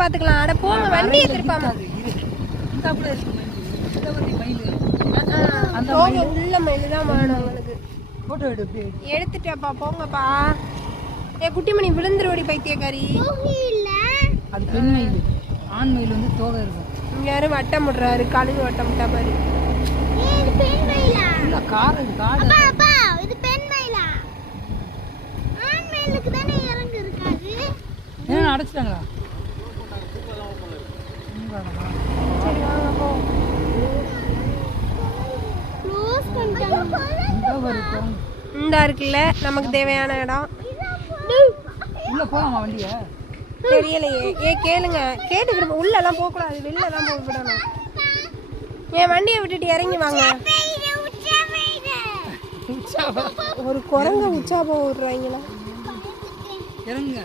பாத்துக்கலாம். அட போங்க, வண்டி எடுத்துப்பாமா. இந்த கூட இருக்கு மயில். அந்த உள்ள மயில் தான் வேணும் உங்களுக்கு. போட்டோ எடுத்துட்டப்பா, போங்கப்பா. ஏ குட்டிமணி விழுந்துருவடி பைத்தியக்காரி. அது பெண் மயில். ஆண் மயில் வந்து தோகை இருக்கும். இங்க யாரும் வட்டம் விடுறாரு, கழுகு வட்டம் விட்டா மாதிரி. இல்ல கார் இது காடு. ஏன் அடைச்சிட்டாங்களா? சரி வாங்க போ. இந்தா இருக்குல்ல நமக்கு தேவையான இடம். உள்ள போலாமா வண்டிய? தெரியலையே. ஏ கேளுங்க, கேட்டுக்கிட்டு உள்ள எல்லாம் போக கூடாது, வெளில தான் போய் விடணும். என் வண்டியை விட்டுட்டு இறங்கி வாங்க. ஒரு குரங்க உச்சா போக விடுறாங்களா? இறங்குங்க.